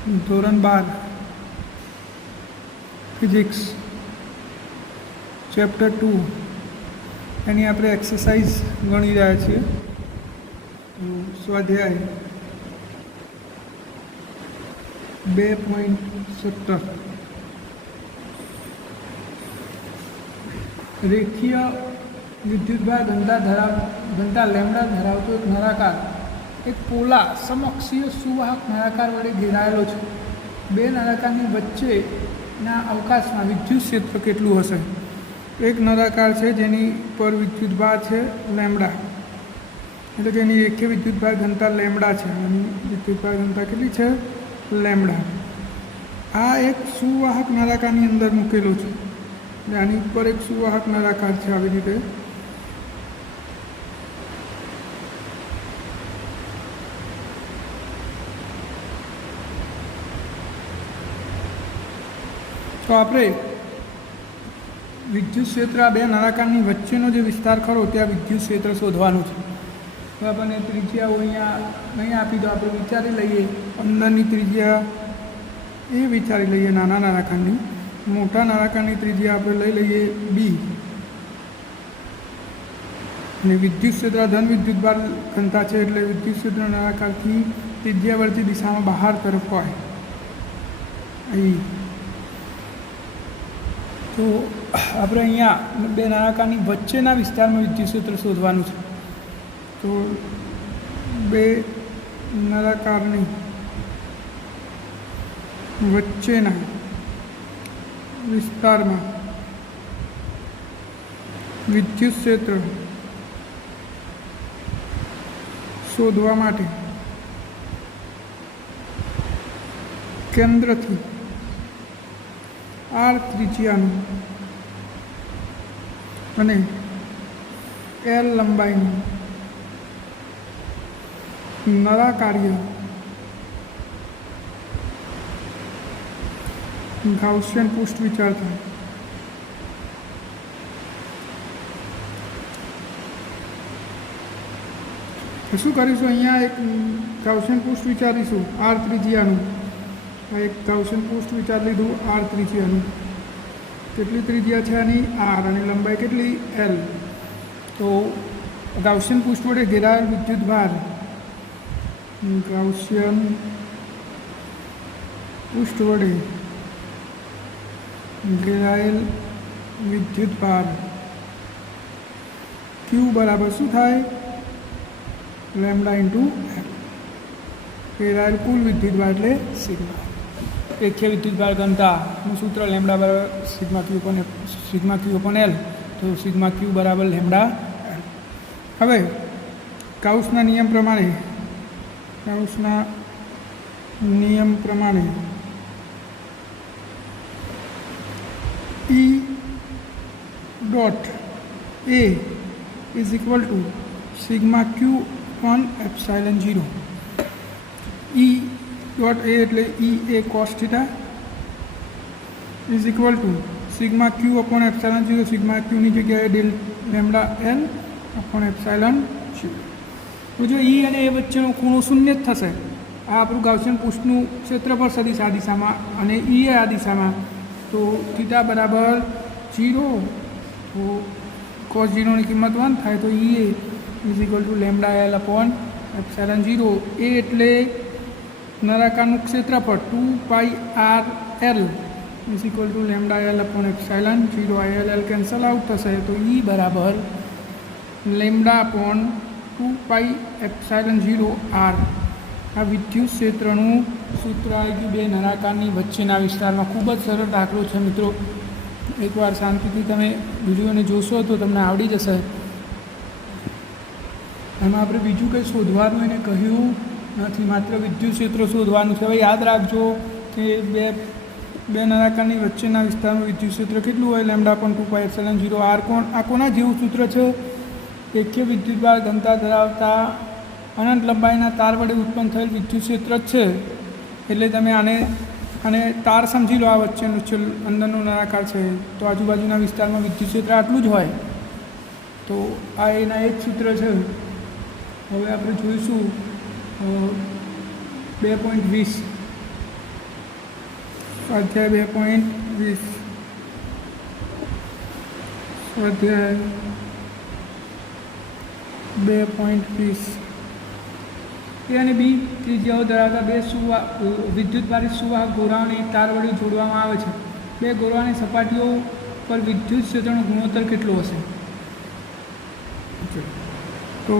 ધોરણ 12 physics chapter 2 એની આપણે exercise ગણી રહ્યા છીએ. સ્વાધ્યાય 2.17 રેખીય વિદ્યુતભાર ઘનતા લેમ્ડા ધરાવતો એક નળાકાર એક પોલા સમકક્ષીય સુવાહક નળાકાર વડે ઘેરાયેલો છે. બે નળાકારની વચ્ચેના અવકાશમાં વિદ્યુત ક્ષેત્ર કેટલું હશે? એક નળાકાર છે જેની પર વિદ્યુતભાર છે લેમ્ડા, એટલે કે એની રેખીય વિદ્યુતભાર ઘનતા લેમ્ડા છે. એની વિદ્યુતભાર ઘનતા કેટલી છે? લેમ્ડા. આ એક સુવાહક નળાકારની અંદર મૂકેલો છે. આની ઉપર એક સુવાહક નળાકાર છે આવી રીતે. તો આપણે વિદ્યુત ક્ષેત્ર આ બે નળાકારની વચ્ચેનો જે વિસ્તાર ખરો ત્યાં વિદ્યુત ક્ષેત્ર શોધવાનું છે. તો આપણને ત્રિજ્યાઓ અહીંયા નહીં આપી દો, આપણે વિચારી લઈએ અંદરની ત્રિજ્યા એ વિચારી લઈએ નાના નળાકારની. મોટા નળાકારની ત્રિજ્યા આપણે લઈ લઈએ બી, અને વિદ્યુત ક્ષેત્ર ધન વિદ્યુતભાર ઘનતા છે એટલે વિદ્યુત ક્ષેત્ર નળાકારથી ત્રિજ્યાવર્તી દિશામાં બહાર તરફ હોય અહીં. તો આપણે અહીંયા બે નળાકારની વચ્ચેના વિસ્તારમાં વિદ્યુત ક્ષેત્ર શોધવાનું છે. તો બે નળાકારની વચ્ચેના વિસ્તારમાં વિદ્યુત ક્ષેત્ર શોધવા માટે કેન્દ્રથી આર ત્રિજ્યાનું અને એલ લંબાઈનું નળાકાર્ય ગાઉસિયન પૃષ્ઠ વિચાર થાય. શું કરીશું? અહીંયા એક ગાઉસિયન પૃષ્ઠ વિચારીશું આર ત્રિજ્યાનું. આ એક ગાઉસિયન પૃષ્ઠ વિચાર લીધું આર ત્રિજ્યાનું. કેટલી ત્રિજ્યા છે આની? આર, અને લંબાઈ કેટલી? એલ. તો ગાઉસિયન પૃષ્ઠ વડે ઘેરાયેલ વિદ્યુતભાર, ગાઉસિયન પૃષ્ઠ વડે ઘેરાયેલ વિદ્યુતભાર ક્યુ બરાબર શું થાય? Lambda into L. ઘેરાયેલ કુલ વિદ્યુતભાર એટલે સિગ્મા. રેખીય વિદ્યુતભાર ઘનતાનું સૂત્ર લેમ્ડા બરાબર સિગ્મા ક્યુ અપોન એલ. તો સિગ્મા ક્યુ બરાબર લેમ્ડા એલ. હવે ગાઉસના નિયમ પ્રમાણે E dot A is equal to sigma Q upon epsilon 0. E dot A એટલે E A cos theta is equal to sigma Q upon epsilon 0. Sigma ક્યુની જગ્યાએ del lambda L upon epsilon 0. તો જો E અને એ વચ્ચેનો ખૂણો શૂન્ય જ થશે. આ આપણું ગાઉસિયન પૃષ્ઠનું ક્ષેત્રફળ સદિશ આ દિશામાં અને E એ આ દિશામાં. તો થીટા બરાબર 0. તો કોસ 0ની કિંમત 1 થાય. તો E A is equal two lambda L upon epsilon 0. એ એટલે નળાકારનું ક્ષેત્રફળ 2πr l is equal two lambda L upon epsilon 0. L cancel out થશે. તો E બરાબર લેમ્ડા અપોન 2π એપ્સાઇલન 0 r. આ વિદ્યુત ક્ષેત્રનું સૂત્ર આવી ગયું બે નળાકારની વચ્ચેના વિસ્તારમાં. ખૂબ જ સરળ દાખલો છે મિત્રો. એકવાર શાંતિથી તમે વિડીયોને જોશો તો તમને આવડી જશે. એમાં આપણે બીજું કંઈ શોધવાનું એને કહ્યું નથી, માત્ર વિદ્યુત ક્ષેત્ર શોધવાનું છે. હવે યાદ રાખજો કે બે નળાકારની વચ્ચેના વિસ્તારમાં વિદ્યુત ક્ષેત્ર કેટલું હોય? Lambda upon 2π epsilon 0 r. આ કોના જેવું સૂત્ર છે? રેખીય વિદ્યુતભાર ઘનતા ધરાવતા અનંત લંબાઈના તાર વડે ઉત્પન્ન થયેલ વિદ્યુત ક્ષેત્ર જ છે. એટલે તમે આને તાર સમજી લો. આ વચ્ચેનું અંદરનો નળાકાર છે, તો આજુબાજુના વિસ્તારમાં વિદ્યુત ક્ષેત્ર આટલું જ હોય. તો આ એના એક સૂત્ર છે. હવે આપણે જોઈશું 2.20 स्वाध्याय 2.20 स्वाध्याय 2.20 ए અને બી ત્રિજ્યાઓ ધરાવતા બે વિદ્યુતભારિત સુવાહક ગોળાઓને એક તાર વડે જોડવામાં આવે છે. બે ગોળાની સપાટીઓ પર વિદ્યુત ક્ષેત્રનો ગુણોત્તર કેટલો હશે? તો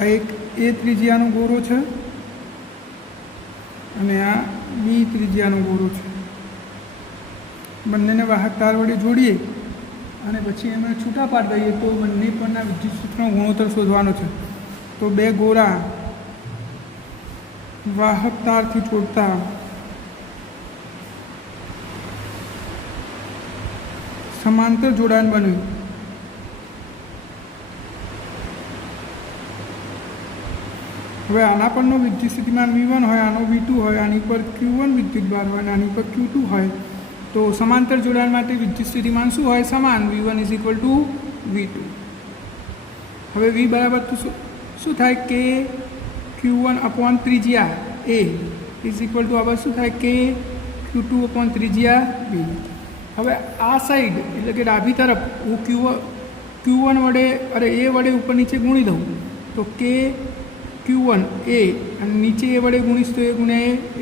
આ એક એ ત્રિજ્યાનો ગોળો છે અને આ બી ત્રિજ્યાનો ગોળો છે. બંનેને વાહક તાર વડે જોડીએ અને પછી એમને છૂટા પાડી દઈએ તો બંને પરના વિદ્યુત ક્ષેત્રનો ગુણોત્તર શોધવાનો છે. તો બે ગોળા વાહક તારથી જોડતા સમાંતર જોડાણ બન્યું. હવે આના પરનો વિદ્યુત સ્થિતિમાન V1 હોય, આનો V2 હોય, આની પર Q1 વિદ્યુતભાર હોય અને આની પર Q2 હોય, તો સમાંતર જોડાણ માટે વિદ્યુત સ્થિતિમાન શું હોય? સમાન. V1 = V2. હવે V બરાબર તો શું થાય? કે Q1 ત્રિજ્યા A = શું થાય? કે Q2 ત્રિજ્યા B. હવે આ સાઈડ એટલે કે ડાબી તરફ હું Q1 વડે A વડે ઉપર નીચે ગુણી દઉં તો કે Q1 A અને નીચે A વડે ગુણીશ તો A ×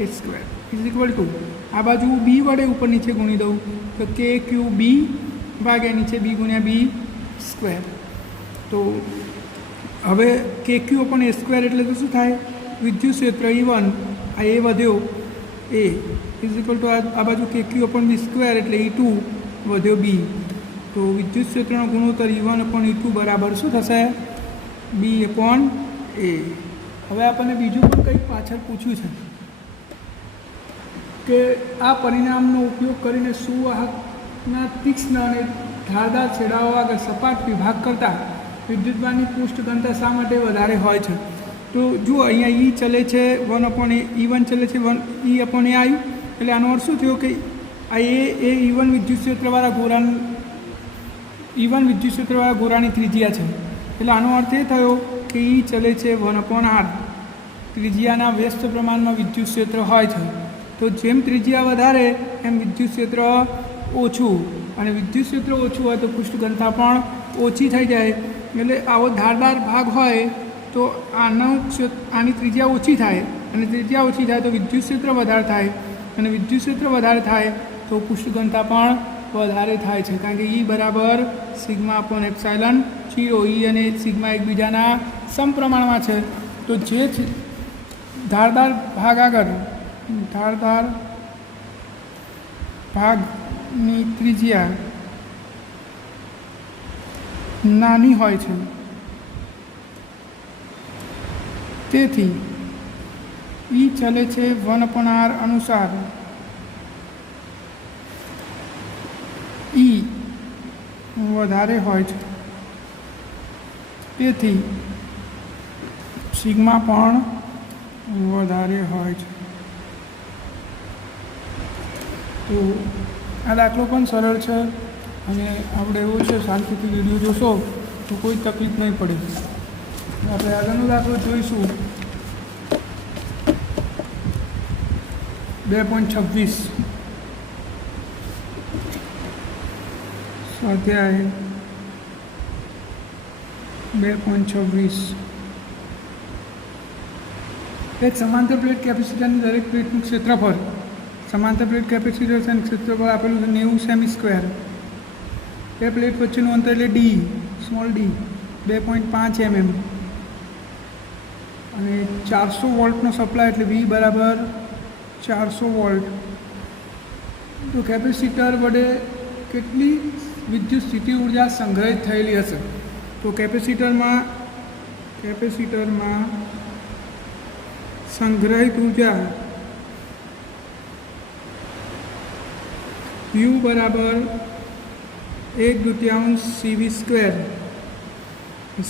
A² = આ બાજુ B વડે ઉપર નીચે ગુણી દઉં તો કે QB ભાગ્યા નીચે B × B². તો હવે KQ / A² એટલે તો શું થાય? વિદ્યુત ક્ષેત્ર E1 આ A વધ્યો A = આ બાજુ KQ / B² એટલે E2 વધ્યો B. તો વિદ્યુત ક્ષેત્રનો ગુણોત્તર E1 / E2 બરાબર શું થશે? B / A. હવે આપણને બીજું પણ કંઈક પાછળ પૂછ્યું છે કે આ પરિણામનો ઉપયોગ કરીને સુવાહકના તીક્ષ્ણ અને ધારદાર છેડાઓ આગળ સપાટ વિભાગ કરતાં વિદ્યુતભારની પૃષ્ઠ ઘનતા શા માટે વધારે હોય છે? તો જુઓ અહીંયા ચલે છે 1 / E1 ચલે છે 1 E / A આવ્યું એટલે આનો અર્થ શું થયો કે આ એ E1 વિદ્યુત ક્ષેત્રવાળા ગોળાની ત્રિજ્યા છે. એટલે આનો અર્થ એ થયો કે E ચલે છે 1 / R. ત્રિજ્યાના વ્યસ્ત પ્રમાણમાં વિદ્યુત ક્ષેત્ર હોય છે. તો જેમ ત્રિજ્યા વધારે એમ વિદ્યુત ક્ષેત્ર ઓછું, અને વિદ્યુત ક્ષેત્ર ઓછું હોય તો પૃષ્ઠ ઘનતા પણ ઓછી થઈ જાય. એટલે આવો ધારદાર ભાગ હોય તો આની ત્રિજ્યા ઓછી થાય, અને ત્રિજ્યા ઓછી થાય તો વિદ્યુત ક્ષેત્ર વધારે થાય, અને વિદ્યુત ક્ષેત્ર વધારે થાય તો પૃષ્ઠ ઘનતા પણ વધારે થાય છે. કારણ કે E બરાબર σ/ε0. E અને સિગ્મા એકબીજાના સમપ્રમાણમાં છે. તો જે ધારદાર ભાગની ત્રિજ્યા નાની હોય છે, તેથી E ચલે છે 1 / R અનુસાર E વધારે હોય છે, તેથી સિગ્મા પણ વધારે હોય છે. તો આ દાખલો પણ સરળ છે અને આપણે એવું છે શાંતિથી વિડીયો જોશો તો કોઈ તકલીફ નહીં પડે. આપણે આગળનો દાખલો જોઈશું 2.26 સ્વાધ્યાય 2.26. એક સમાંતર પ્લેટ કેપેસિટરની દરેક પ્લેટનું ક્ષેત્રફળ, સમાંતર પ્લેટ કેપેસિટર છે ક્ષેત્રફળ આપેલું છે 90 સેમી². એ પ્લેટ વચ્ચેનું અંતર એટલે D, સ્મોલ d 2.5 mm અને 400 વોલ્ટનો સપ્લાય એટલે V બરાબર 400 વોલ્ટ. તો કેપેસિટર વડે કેટલી વિદ્યુત સ્થિતિ ઉર્જા સંગ્રહિત થયેલી હશે? તો કેપેસિટરમાં સંગ્રહિત ઉર્જા U બરાબર 1/2 CV².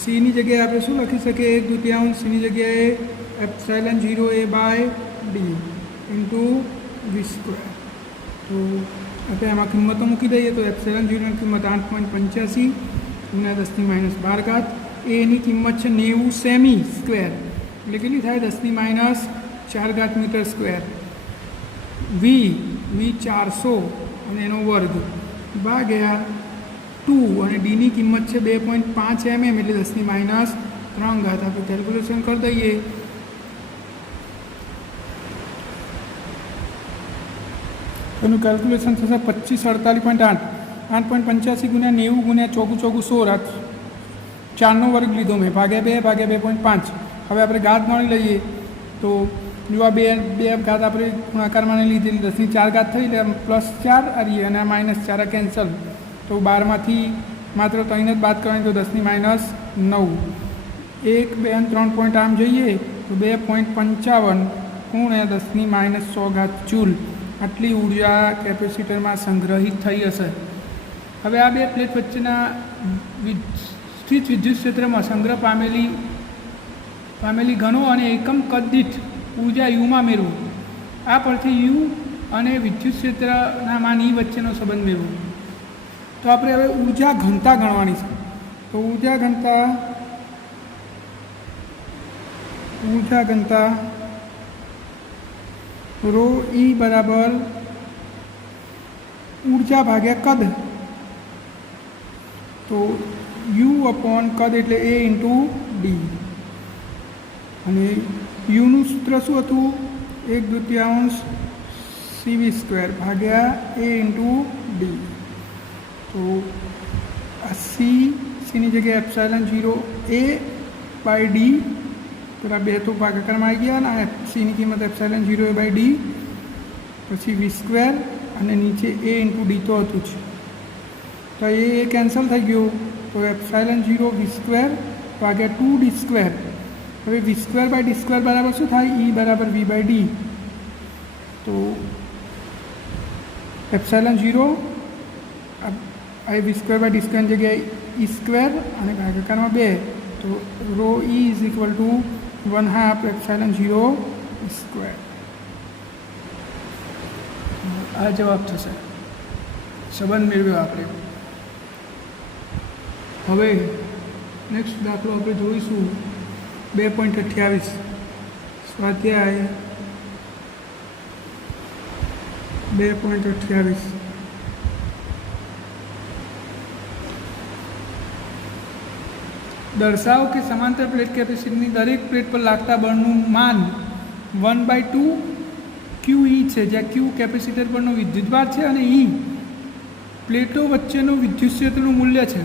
Cની જગ્યાએ આપણે શું લખી શકીએ? 1/2 Cની જગ્યાએ ε0A/d × V². તો આપણે આમાં કિંમતો મૂકી દઈએ તો ε0ની કિંમત 8.85 × 10⁻12. એની કિંમત છે 90 સેમી², એટલે કેટલી થાય? 10⁻4 મીટર². V V400 અને એનો વર્ગ ભાગ્યા 2 અને ડીની કિંમત છે 2.5 mm એટલે 10⁻3 આપણે કેલ્ક્યુલેશન કરી દઈએ. એનું કેલ્ક્યુલેશન થશે 2548.8 8.85 ગુણ્યા 90 ગુણ્યા 4 4 16 4નો વર્ગ લીધો મેં ભાગ્યા 2 ભાગ્યા 2.5. હવે આપણે ઘાત ગણી લઈએ તો જો આ બે ઘાત આપણે ગુણાકારમાં લીધેલી 10⁴ થઈ એટલે +4 આવીએ અને આ -4 કેન્સલ તો 12માંથી માત્ર 3 જ બાદ કરવાની તો 10⁻9 1 2 અને 3 પોઈન્ટ આમ જઈએ તો 2.55 ગુણ્યા 10⁻100 જૂલ આટલી ઉર્જા કેપેસિટરમાં સંગ્રહિત થઈ હશે. હવે આ બે પ્લેટ વચ્ચેના સ્થિત વિદ્યુત ક્ષેત્રમાં સંગ્રહ પામેલી ઘણો અને એકમ કદ દીઠ ઉર્જા યુમાં મેળવો. આ પરથી યુ અને વિદ્યુત ક્ષેત્રના માન ઈ વચ્ચેનો સંબંધ મેળવો. તો આપણે હવે ઉર્જા ઘનતા ગણવાની છે. તો ઉર્જા ઘનતા રો ઈ બરાબર ઉર્જા ભાગ્યા કદ. તો યુ અપોન કદ એટલે A × ડી અને યુનું સૂત્ર શું હતું 1/2 CV² ભાગ્યા A × ડી. તો આ સીની જગ્યાએ ε0 A/d પેલા બે તો ભાગાકારમાં આવી ગયા અને સીની કિંમત ε0 A/d પછી V² અને નીચે A × d તો હતું જ તો એ કેન્સલ થઈ ગયું તો ε0 V² ભાગ્યા 2d². હવે V²/d² બરાબર શું થાય E બરાબર V/d. તો ε0 આ V²/d² જગ્યાએ E² અને ભાગાકારમાં 2 તો રો E = 1/2 ε0 E². આ જવાબ થશે. સંબંધ મેળવ્યો આપણે. હવે નેક્સ્ટ દાખલો આપણે જોઈશું 2.28 સ્વાધ્યાય 2.28. દર્શાવો કે સમાંતર પ્લેટ કેપેસિટરની દરેક પ્લેટ પર લાગતા બળનું માન 1/2 QE છે, જ્યાં Q કેપેસિટર પરનો વિદ્યુતભાર છે અને E પ્લેટો વચ્ચેનું વિદ્યુત ક્ષેત્રનું મૂલ્ય છે.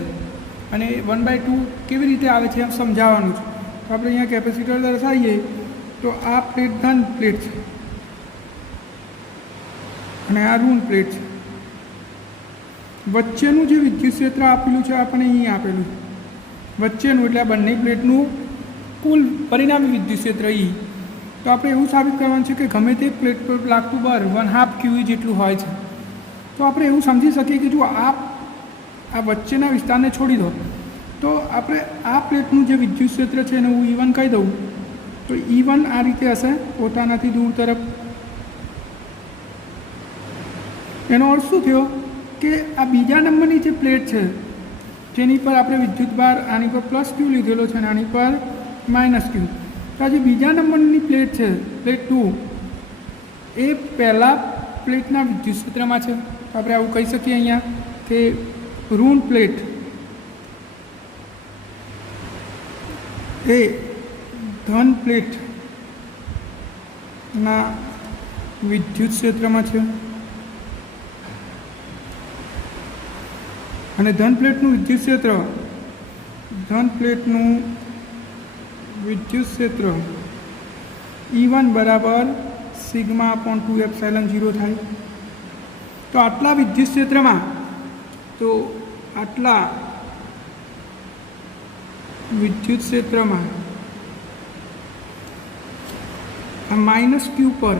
અને 1/2 કેવી રીતે આવે છે એમ સમજાવવાનું છે. તો આપણે અહીંયા કેપેસિટર દર્શાવીએ તો આ પ્લેટ ધન પ્લેટ છે અને આ ઋણ પ્લેટ છે. વચ્ચેનું જે વિદ્યુત ક્ષેત્ર આપેલું છે આપણે અહીં આપેલું વચ્ચેનું એટલે આ બંને પ્લેટનું કુલ પરિણામી વિદ્યુત ક્ષેત્ર E. તો આપણે એવું સાબિત કરવાનું છે કે ગમે તે પ્લેટ પર લાગતું બળ 1/2 QE જેટલું હોય છે. તો આપણે એવું સમજી શકીએ કે જો આ વચ્ચેના વિસ્તારને છોડી દો તો આપણે આ પ્લેટનું જે વિદ્યુત ક્ષેત્ર છે એને હું E1 કહી દઉં તો E1 આ રીતે હશે પોતાનાથી દૂર તરફ. એનો અર્થ શું થયો કે આ બીજા નંબરની જે પ્લેટ છે જેની પર આપણે વિદ્યુતભાર આની પર +Q લીધેલો છે અને આની પર -Q. તો આ જે બીજા નંબરની પ્લેટ છે પ્લેટ 2 એ પહેલાં પ્લેટના વિદ્યુત ક્ષેત્રમાં છે. તો આપણે આવું કહી શકીએ અહીંયા કે ઋણ પ્લેટ એ ધન પ્લેટના વિદ્યુત ક્ષેત્રમાં છે અને ધન પ્લેટનું વિદ્યુત ક્ષેત્ર E1 બરાબર σ/2ε0 થાય. તો આટલા વિદ્યુત ક્ષેત્રમાં આ -Q પર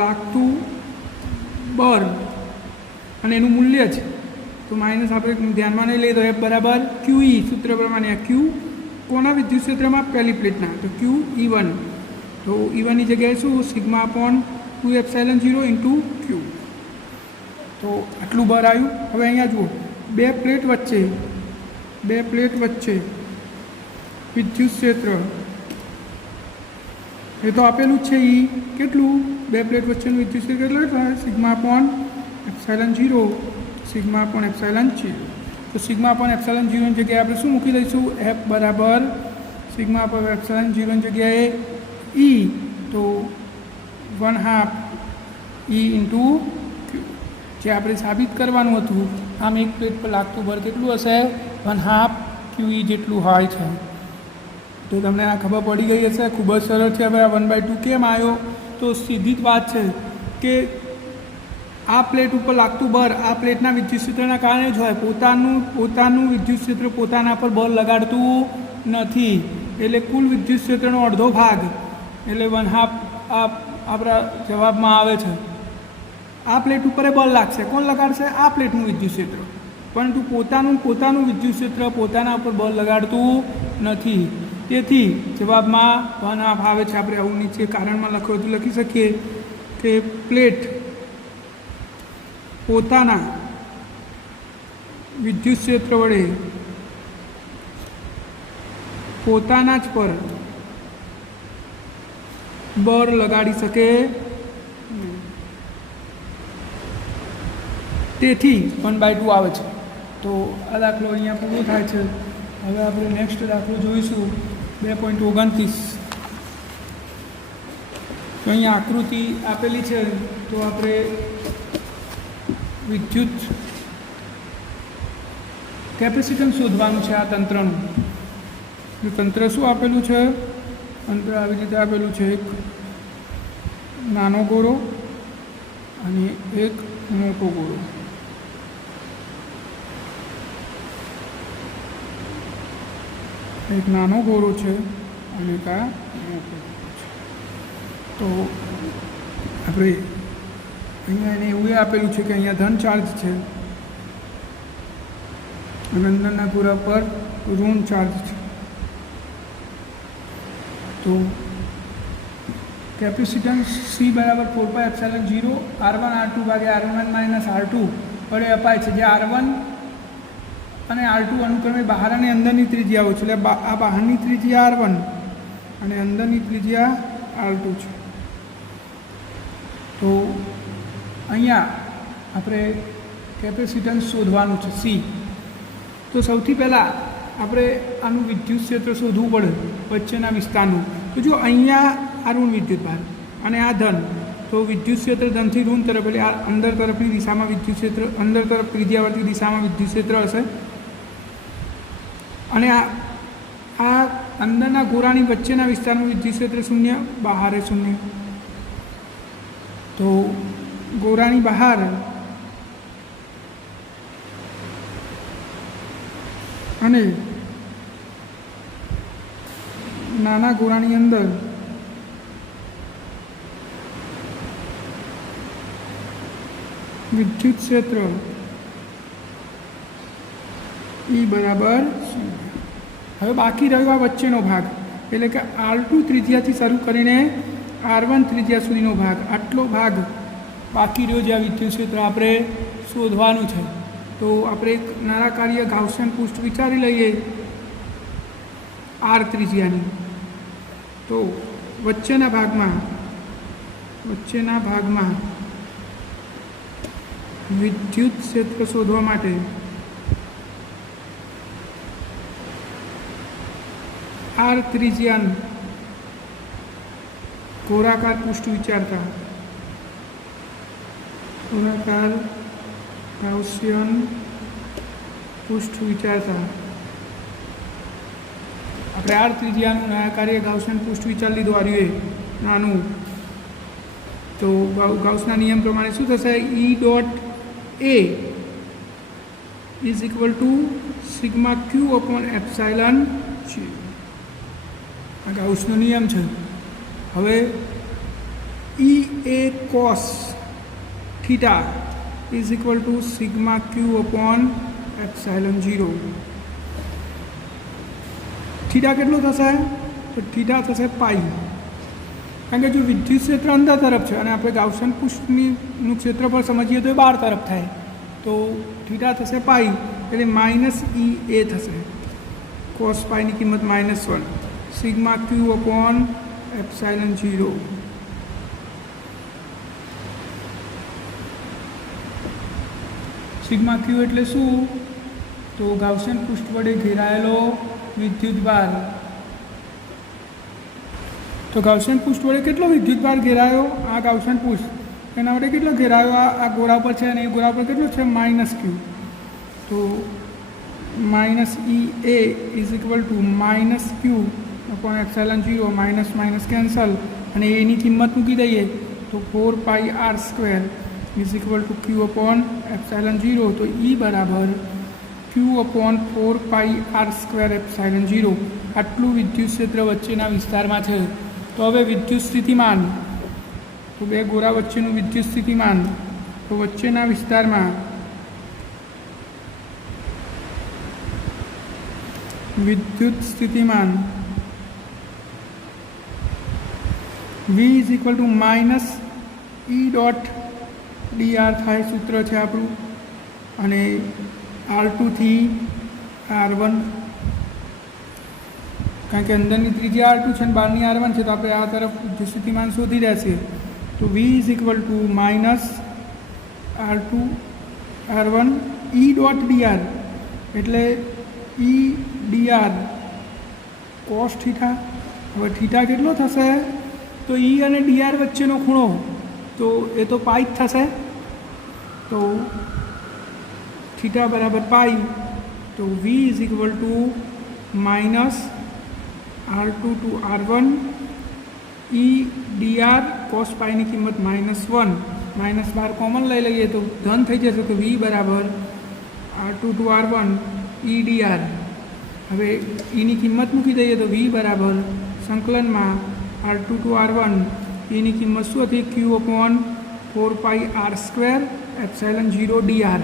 લાગતું બળ અને એનું મૂલ્ય છે. તો માઇનસ આપણે ધ્યાનમાં નહીં લઈએ તો F બરાબર QE સૂત્ર પ્રમાણે આ Q કોના વિદ્યુત ક્ષેત્રમાં પહેલી પ્લેટના તો QE1. તો E1ની જગ્યાએ શું σ/2ε0 × Q. તો આટલું બળ આવ્યું. હવે અહીંયા જુઓ બે પ્લેટ વચ્ચે વિદ્યુત ક્ષેત્ર એ તો આપેલું જ છે ઈ કેટલું બે પ્લેટ વચ્ચેનું વિદ્યુત ક્ષેત્ર કેટલું થાય sigma upon epsilon 0 sigma upon epsilon 0 તો સિગ્મા અપોન એપ્સાઇલન 0 ની જગ્યાએ આપણે શું મૂકી દઈશું એફ બરાબર સિગ્મા અપોન એપ્સાઇલન 0 ની જગ્યાએ ઈ તો 1/2 ઈ ઇન્ટુ ક્યુ જે આપણે સાબિત કરવાનું હતું આમ એક પ્લેટ પર લાગતું બળ કેટલું હશે 1/2 ક્યુઈ જેટલું હોય છે તો તમને આ ખબર પડી ગઈ હશે ખૂબ જ સરળ છે હવે આ 1/2 કેમ આવ્યો તો સીધી જ વાત છે કે આ પ્લેટ ઉપર લાગતું બળ આ પ્લેટના વિદ્યુત ક્ષેત્રના કારણે જ હોય પોતાનું વિદ્યુત ક્ષેત્ર પોતાના પર બળ લગાડતું નથી એટલે કુલ વિદ્યુત ક્ષેત્રનો અડધો ભાગ એટલે 1/2 આ આપણા જવાબમાં આવે છે આ પ્લેટ ઉપર બળ લાગશે કોણ લગાડશે આ પ્લેટનું વિદ્યુત ક્ષેત્ર પરંતુ પોતાનું વિદ્યુત ક્ષેત્ર પોતાના ઉપર બળ લગાડતું નથી તેથી જવાબમાં 1/2 આવે છે આપણે આવું નીચે કારણમાં લખ્યું હતું લખી શકીએ કે પ્લેટ પોતાના વિદ્યુત ક્ષેત્ર વડે પોતાના જ પર બળ લગાડી શકે તેથી 1/2 આવે છે તો આ દાખલો અહીંયા પૂરો થાય છે હવે આપણે નેક્સ્ટ દાખલો જોઈશું 2.29 તો અહીંયા આકૃતિ આપેલી છે તો આપણે વિદ્યુત કેપેસિટન્સ શોધવાનું છે આ તંત્રનું તંત્ર શું આપેલું છે તંત્ર આવી રીતે આપેલું છે એક નાનો ગોળો અને એક મોટો ગોળો એક નાનો ગોળો છે અને એક આ મોટો ગોળો છે તો આપણે અહીંયા એને એવું આપેલું છે કે અહીંયા ધન ચાર્જ છે અને અંદરના ગોળા પર ઋણ ચાર્જ છે તો કેપેસિટન્સ સી બરાબર 4πε0 R1 R2 ભાગ્યા R1 માઇનસ R2 વડે અપાય છે જે R1 અને R2 અનુક્રમે બહાર અને અંદરની ત્રિજ્યાઓ છે એટલે આ બહારની ત્રિજ્યા R1 અને અંદરની ત્રિજ્યા R2 છે તો અહીંયા આપણે કેપેસિટન્સ શોધવાનું છે સી તો સૌથી પહેલાં આપણે આનું વિદ્યુત ક્ષેત્ર શોધવું પડે વચ્ચેના વિસ્તારનું તો જો અહીંયા આ ઋણ વિદ્યુત ભાર અને આ ધન તો વિદ્યુત ક્ષેત્ર ધનથી ઋણ તરફ એટલે આ અંદર તરફની દિશામાં વિદ્યુત ક્ષેત્ર અંદર તરફ ત્રિજ્યાવર્તી દિશામાં વિદ્યુત ક્ષેત્ર હશે અને આ અંદરના ગોળાની વચ્ચેના વિસ્તારનું વિદ્યુત ક્ષેત્ર 0 બહાર 0 તો ગોળાની બહાર અને નાના ગોળાની અંદર વિદ્યુત ક્ષેત્ર E બરાબર 0 હવે બાકી રહ્યો આ વચ્ચેનો ભાગ એટલે કે R2 ત્રિજ્યાથી શરૂ કરીને R1 ત્રિજ્યા સુધીનો ભાગ આટલો ભાગ બાકી રહ્યો જે આ વિદ્યુત ક્ષેત્ર આપણે શોધવાનું છે તો આપણે એક નાના કાર્ય ગાઉસિયન પૃષ્ઠ વિચારી લઈએ R ત્રિજ્યાની તો વચ્ચેના ભાગમાં વિદ્યુત ક્ષેત્ર શોધવા માટે R ત્રિજ્યાનું ગોળાકાર પૃષ્ઠ વિચારતા ગોળાકાર ગાઉસિયન પૃષ્ઠ વિચારતા આપણે R ત્રિજ્યાનું નાના કાર્ય ગાઉસિયન પૃષ્ઠ વિચાર લીધું આવ્યું નાનું તો ગાઉસના નિયમ પ્રમાણે શું થશે E dot A is equal to sigma Q upon epsilon છે આ ગાઉસનો નિયમ છે હવે E A cos theta is equal to sigma Q upon epsilon 0 theta કેટલું થશે તો થીટા થશે પાઈ કારણ કે જો વિદ્યુત ક્ષેત્ર અંદર તરફ છે અને આપણે ગાઉસિયન પૃષ્ઠનું ક્ષેત્રફળ સમજીએ તો એ બહાર તરફ થાય તો થીટા થશે પાઈ એટલે માઇનસ E A થશે કોસ પાઈની કિંમત -1 sigma Q upon epsilon 0 sigma ક્યુ એટલે શું? તો ગાઉસિયન પૃષ્ઠ વડે ઘેરાયેલો વિદ્યુતભાર. તો ગાઉસિયન પૃષ્ઠ વડે કેટલો વિદ્યુતભાર ઘેરાયો? આ ગાઉસિયન પૃષ્ઠ એના વડે કેટલો ઘેરાયો? આ ગોળા પર છે અને એ ગોળા પર કેટલો છે? માઇનસ ક્યુ. તો minus E A is equal to minus Q upon epsilon 0. Minus minus cancel અને એની કિંમત મૂકી દઈએ તો 4πr² is equal to Q upon epsilon 0. તો ઈ બરાબર ક્યુ અપોન 4πr² એપ્સાઇલન 0. આટલું વિદ્યુત ક્ષેત્ર વચ્ચેના વિસ્તારમાં છે. તો હવે વિદ્યુત સ્થિતિમાન, તો બે ગોળા વચ્ચેનું વિદ્યુત સ્થિતિમાન, તો વચ્ચેના વિસ્તારમાં વિદ્યુત સ્થિતિમાન V is equal to minus E dot DR થાય, સૂત્ર છે આપણું. અને R2 થી R1, કારણ કે અંદરની ત્રિજ્યા R2 છે અને બહારની R1 છે, તો આપણે આ તરફ વિદ્યુત સ્થિતિમાન શોધી રહેશે. તો V is equal to minus R2 R1 E dot DR એટલે ઈ ડીઆર કોસ થીટા. હવે થીટા કેટલો થશે? તો ઈ અને ડીઆર વચ્ચેનો ખૂણો, તો એ તો પાઈ જ થશે. તો થીટા બરાબર પાઈ. તો V is equal to minus R2 to R1 E d r cos પાઈની કિંમત -1. માઇનસ બાર કોમન લઈ લઈએ તો ધન થઈ જશે. તો V બરાબર R2 to R1 E DR. હવે ઈની કિંમત મૂકી દઈએ તો V બરાબર સંકલનમાં R2 ટુ R1 એની કિંમત શું હતી? ક્યુ અપોન 4πr² એપ્સાઇલન 0 ડીઆર.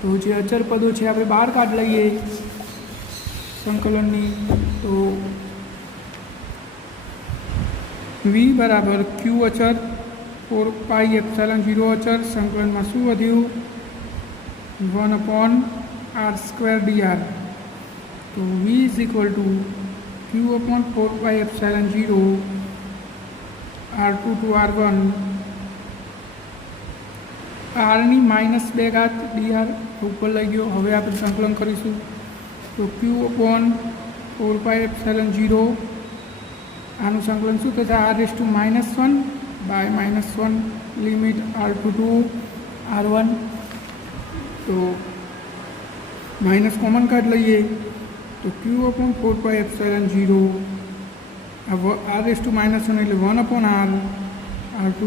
તો જે અચર પદો છે આપણે બહાર કાઢ લઈએ સંકલનની. તો V બરાબર ક્યુ અચર 4π એપ્સાઇલન 0 અચર, સંકલનમાં શું વધ્યું? 1/r² d r. તો V is equal to Q upon 4π epsilon 0 R2 to R1 આરની -2 ડીઆર ઉપર લઈ ગયો. હવે આપણે સંકલન કરીશું તો ક્યુ અપોન 4π એપ્સાઇલન 0 આનું સંકલન શું થશે? R⁻1 by -1 limit R2 to R1. તો માઇનસ કોમન કાઢ લઈએ તો ક્યુ અપોન 4π એપ્સાઇલન 0 R⁻1 એટલે 1/r R2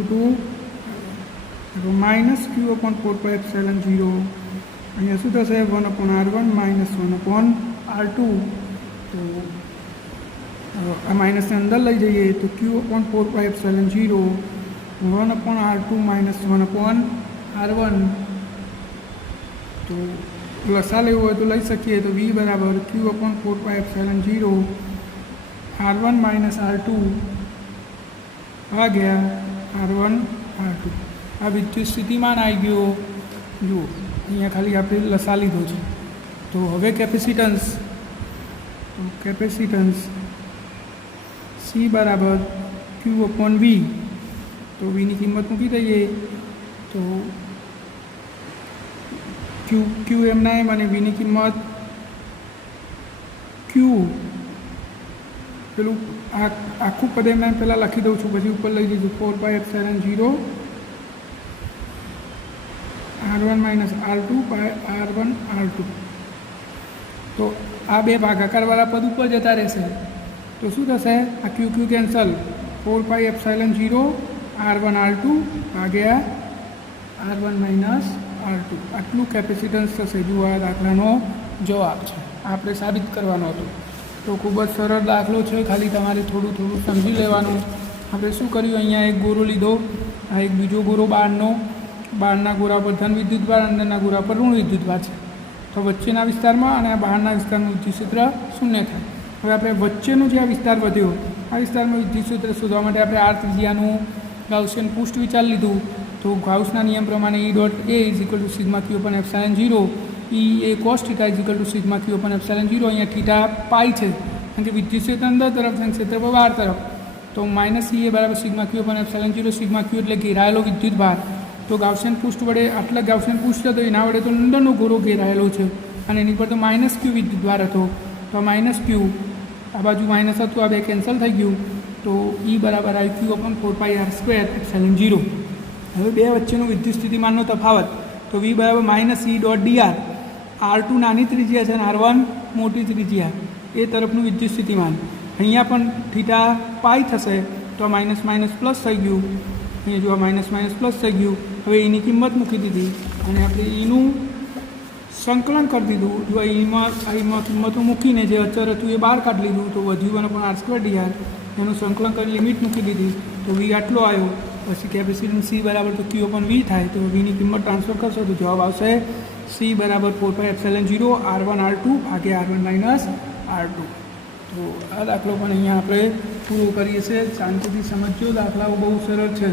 ટુ માઇનસ ક્યુ અપોન 4π એપ્સાઇલન 0. અહીંયા શું થશે? 1/r1 -1/r2. તો આ માઇનસને અંદર લઈ જઈએ તો ક્યુ અપોન 4π એપ્સાઇલન 0 1/r2 -1/r1. તો લસા લેવું હોય તો લઈ શકીએ. તો V બરાબર ક્યુ અપોન 4π એપ્સાઇલન 0 R1 -R2 ભાગ્યા R1 R2. આ વિદ્યુત સ્થિતિમાન આવી ગયો. જુઓ અહીંયા ખાલી આપણે લસા લીધો છે. તો હવે કેપેસિટન્સ C બરાબર ક્યુ અપોન V. તો Vની કિંમત મૂકી દઈએ તો ક્યુ એમના એમ અને Vની કિંમત ક્યુ પેલું આખું પદ એમના એમ પહેલાં લખી દઉં છું, પછી ઉપર લઈ જઈશું 4π epsilon 0 R1 -R2 by R1 R2. તો આ બે ભાગાકારવાળા પદ ઉપર જતા રહેશે. તો શું થશે? આ ક્યુ કેન્સલ. 4π એપ્સાઇલન 0 R1 R2 ભાગ્યા R1 -R2. આટલું કેપેસિટન્સ થશે. જો આ દાખલાનો જવાબ છે, આપણે સાબિત કરવાનો હતો. તો ખૂબ જ સરળ દાખલો છે, ખાલી તમારે થોડું સમજી લેવાનું. આપણે શું કર્યું? અહીંયા એક ગોળો લીધો, આ એક બીજો ગોળો બહારના ગોળા પર ધન વિદ્યુતભાર, અંદરના ગોળા પર ઋણ વિદ્યુતભાર છે. તો વચ્ચેના વિસ્તારમાં અને બહારના વિસ્તારનું વિદ્યુત ક્ષેત્ર શૂન્ય થાય. હવે આપણે વચ્ચેનો જે આ વિસ્તાર વધ્યો, આ વિસ્તારમાં વિદ્યુત ક્ષેત્ર શોધવા માટે આપણે R ત્રિજ્યાનું ગાઉસિયન પૃષ્ઠ વિચાર લીધું. તો ગાઉસના નિયમ પ્રમાણે E dot A is equal to sigma Q upon epsilon 0 E A cos theta is equal to sigma Q upon epsilon 0. અહીંયા થીટા પાઈ છે કારણ કે વિદ્યુત ક્ષેત્ર અંદર તરફ અને ક્ષેત્ર બહાર તરફ. તો માઇનસ ઈ એ બરાબર sigma Q upon epsilon 0 sigma ક્યુ એટલે ઘેરાયેલો વિદ્યુત ભાર. તો ગાઉસિયન પૃષ્ઠ વડે આટલા ગાઉસિયન પૃષ્ઠ હતો એના વડે તો અંદરનો ગોળો ઘેરાયેલો છે અને એની પર તો માઇનસ ક્યુ વિદ્યુત ભાર હતો. તો માઇનસ ક્યુ આ બાજુ માઇનસ હતું, આ બે કેન્સલ થઈ ગયું. તો ઈ બરાબર આવી ક્યુ અપોન 4πr² એપ્સિલોન 0. હવે બે વચ્ચેનો વિદ્યુત સ્થિતિમાનનો તફાવત. તો વી બરાબર માઇનસ ઈ ડોટ ડીઆર. R2 નાની ત્રિજ્યા છે અને R1 મોટી ત્રિજ્યા, એ તરફનું વિદ્યુત સ્થિતિમાન. અહીંયા પણ થીટા પાઈ થશે તો માઇનસ માઇનસ પ્લસ થઈ ગયું. અહીંયા જો માઇનસ માઇનસ પ્લસ થઈ ગયું. હવે એની કિંમત મૂકી દીધી અને આપણે એનું સંકલન કરી દીધું. જો એમાં કિંમતો મૂકીને જે અચર હતું એ બહાર કાઢી લીધું. તો વધ્યું પણ R² dr. એનું સંકલન કરી લિમિટ મૂકી દીધી. તો વી આટલો આવ્યો. પછી કેપેસિટન્સ સી બરાબર તો ક્યુ અપોન વી થાય. તો વીની કિંમત ટ્રાન્સફર કરશો તો જવાબ આવશે સી બરાબર 4πε0 R1 R2 ભાગ્યા R1 માઇનસ R2. તો આ દાખલો પણ અહીંયા આપણે પૂરો કરીએ છીએ. શાંતિથી સમજજો, દાખલાઓ બહુ સરળ છે.